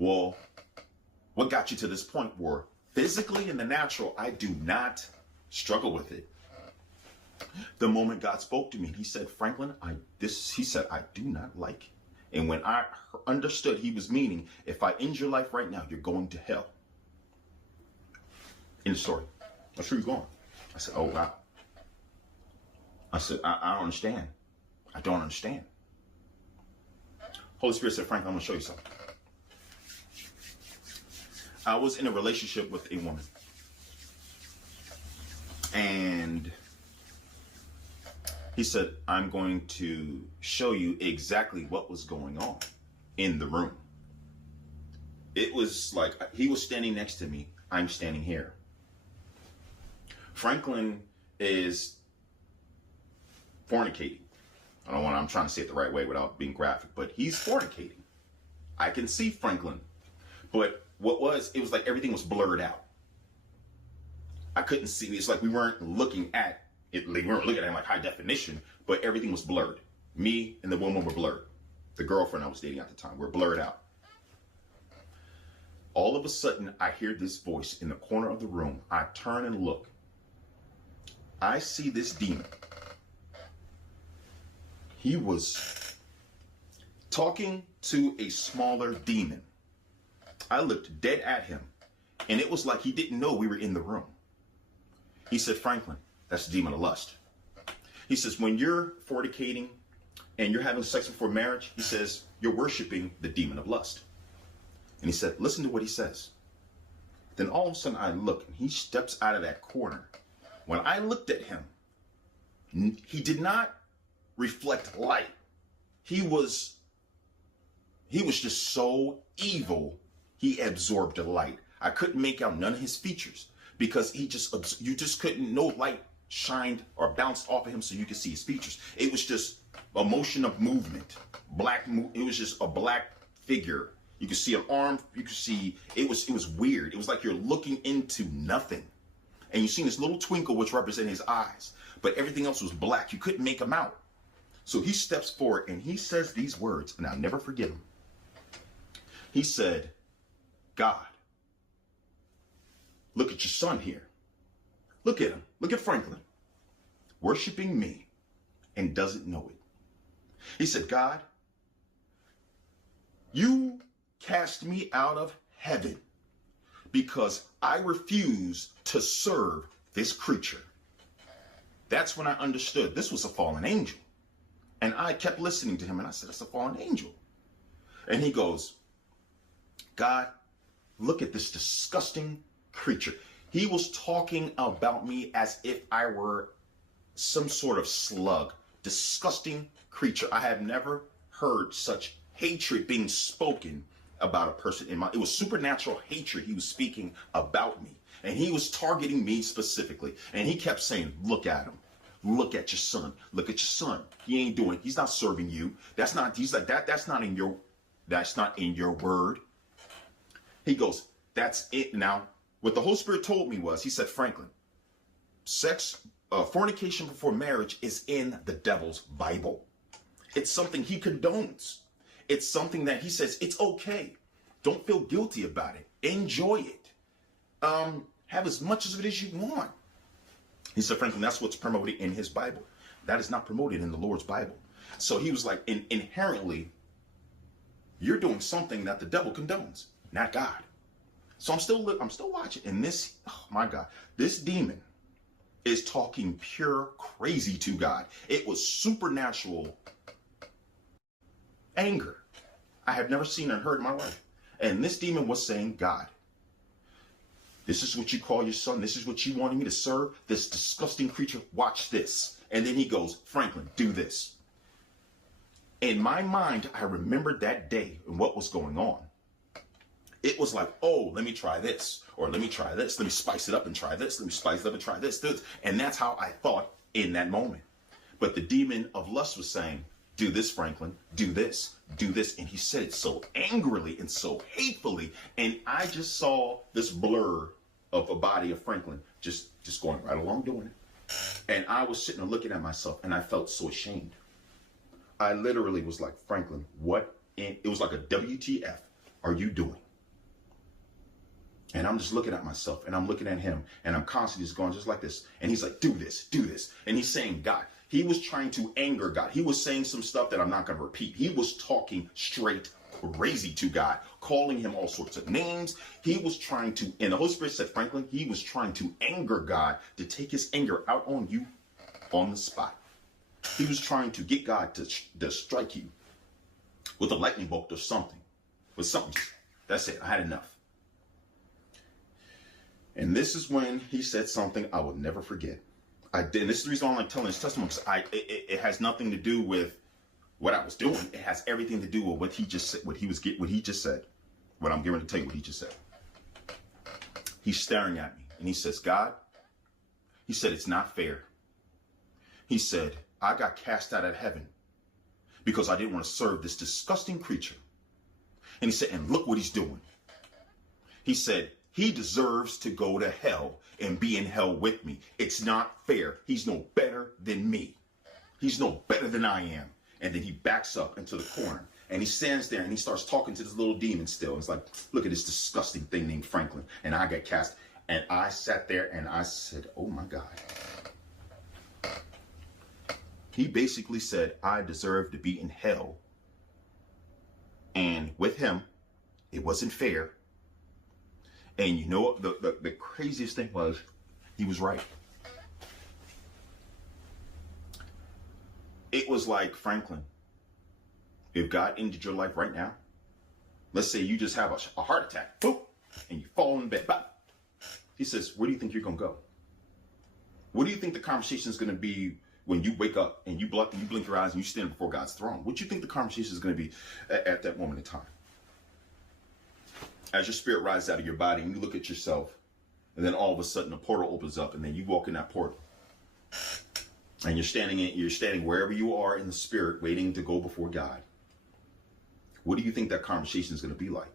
Well, what got you to this point where physically in the natural, I do not struggle with it? The moment God spoke to me, he said, Franklin, he said, I do not like it. And when I understood he was meaning, if I end your life right now, you're going to hell. In the story. I'm sure you're going. I said, oh, wow. I said, I don't understand. I don't understand. Holy Spirit said, Franklin, I'm going to show you something. I was in a relationship with a woman. And he said, I'm going to show you exactly what was going on in the room. It was like he was standing next to me. I'm standing here. Franklin is fornicating. I'm trying to say it the right way without being graphic, but he's fornicating. I can see Franklin. But it was like everything was blurred out. I couldn't see. It's like we weren't looking at it. We weren't looking at it in like high definition, but everything was blurred. Me and the woman were blurred. The girlfriend I was dating at the time, we're blurred out. All of a sudden, I hear this voice in the corner of the room. I turn and look. I see this demon. He was talking to a smaller demon. I looked dead at him, and it was like he didn't know we were in the room. He said, Franklin, that's the demon of lust. He says, when you're fornicating and you're having sex before marriage, he says, you're worshiping the demon of lust. And he said, listen to what he says. Then all of a sudden I look, and he steps out of that corner. When I looked at him, he did not reflect light. He was just so evil. He absorbed the light. I couldn't make out none of his features because you just couldn't, no light shined or bounced off of him so you could see his features. It was just a motion of movement. It was just a black figure. You could see an arm, you could see, it was weird. It was like you're looking into nothing. And you seen this little twinkle which represented his eyes, but everything else was black. You couldn't make him out. So he steps forward and he says these words, and I'll never forget them. He said, God, look at your son here. Look at him. Look at Franklin. Worshiping me and doesn't know it. He said, God, you cast me out of heaven because I refuse to serve this creature. That's when I understood this was a fallen angel. And I kept listening to him and I said, it's a fallen angel. And he goes, God, look at this disgusting creature. He was talking about me as if I were some sort of slug, disgusting creature. I have never heard such hatred being spoken about a person it was supernatural hatred he was speaking about me. And he was targeting me specifically. And he kept saying, look at him. Look at your son. Look at your son. He's not serving you. That's not in your word. He goes, that's it. Now, what the Holy Spirit told me was, he said, Franklin, fornication before marriage is in the devil's Bible. It's something he condones. It's something that he says, it's okay. Don't feel guilty about it. Enjoy it. Have as much of it as you want. He said, Franklin, that's what's promoted in his Bible. That is not promoted in the Lord's Bible. So he was like, inherently, you're doing something that the devil condones, not God. So I'm still watching. And this, oh my God, this demon is talking pure crazy to God. It was supernatural anger I have never seen and heard in my life. And this demon was saying, God, this is what you call your son. This is what you wanted me to serve. This disgusting creature. Watch this. And then he goes, Franklin, do this. In my mind, I remembered that day and what was going on. It was like, oh, let me try this. Or let me try this. Let me spice it up and try this. Let me spice it up and try this. And that's how I thought in that moment. But the demon of lust was saying, do this, Franklin. Do this. Do this. And he said it so angrily and so hatefully. And I just saw this blur of a body of Franklin just going right along doing it. And I was sitting and looking at myself and I felt so ashamed. I literally was like, Franklin, it was like a WTF are you doing? And I'm just looking at myself and I'm looking at him and I'm constantly just going just like this. And he's like, do this, do this. And he's saying, God, he was trying to anger God. He was saying some stuff that I'm not going to repeat. He was talking straight crazy to God, calling him all sorts of names. He was trying to, and the Holy Spirit said, Franklin, he was trying to anger God, to take his anger out on you on the spot. He was trying to get God to strike you with a lightning bolt or something. With something. That's it. I had enough. And this is when he said something I will never forget. I did. And this is the reason why I like telling his testimony, because it has nothing to do with what I was doing. It has everything to do with what he just said, what he just said. What I'm going to tell you what he just said. He's staring at me and he says, God, he said, it's not fair. He said, I got cast out of heaven because I didn't want to serve this disgusting creature. And he said, and look what he's doing. He said, he deserves to go to hell and be in hell with me. It's not fair. He's no better than me. He's no better than I am. And then he backs up into the corner and he stands there and he starts talking to this little demon still. It's like, look at this disgusting thing named Franklin. And I got cast. And I sat there and I said, oh my God. He basically said, I deserve to be in hell. And with him, it wasn't fair. And you know what the craziest thing was? He was right. It was like, Franklin, if God ended your life right now, let's say you just have a heart attack, boom, and you fall in bed, bop. He says, where do you think you're going to go? What do you think the conversation is going to be when you wake up and you blink your eyes and you stand before God's throne? What do you think the conversation is going to be at that moment in time? As your spirit rises out of your body and you look at yourself, and then all of a sudden a portal opens up and then you walk in that portal. And you're standing wherever you are in the spirit, waiting to go before God. What do you think that conversation is going to be like?